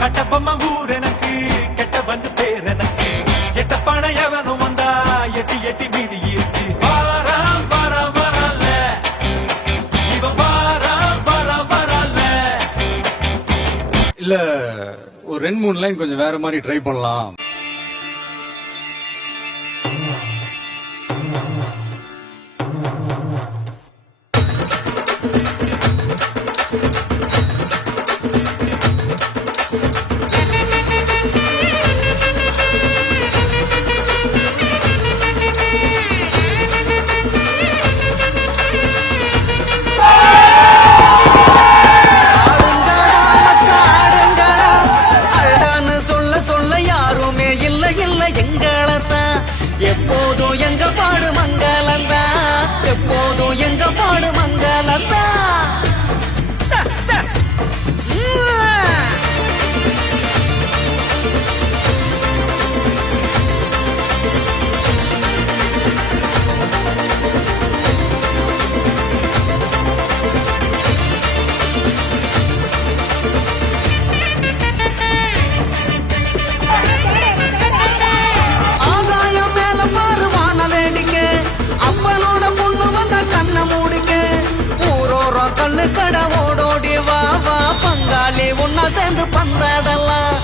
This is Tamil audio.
கட்டப்பம்மா ஊர் எனக்கு கெட்ட வந்து பேர் எனக்கு எட்ட பணையவனும் வந்தா எட்டி எட்டி மீதி இருக்கு வாரா வாரா வரல இவன் வாரா வாரா வரல இல்ல ஒரு 2-3 லைன் கொஞ்சம் வேற மாதிரி ட்ரை பண்ணலாம். எப்போதும் எங்க பாடு மங்களந்தா எப்போதும் எங்க பாடு மங்களந்தா கண்ணு கடை ஓடோடி வா வா பங்காளி உன்ன சேர்ந்து பந்தாடலாம்.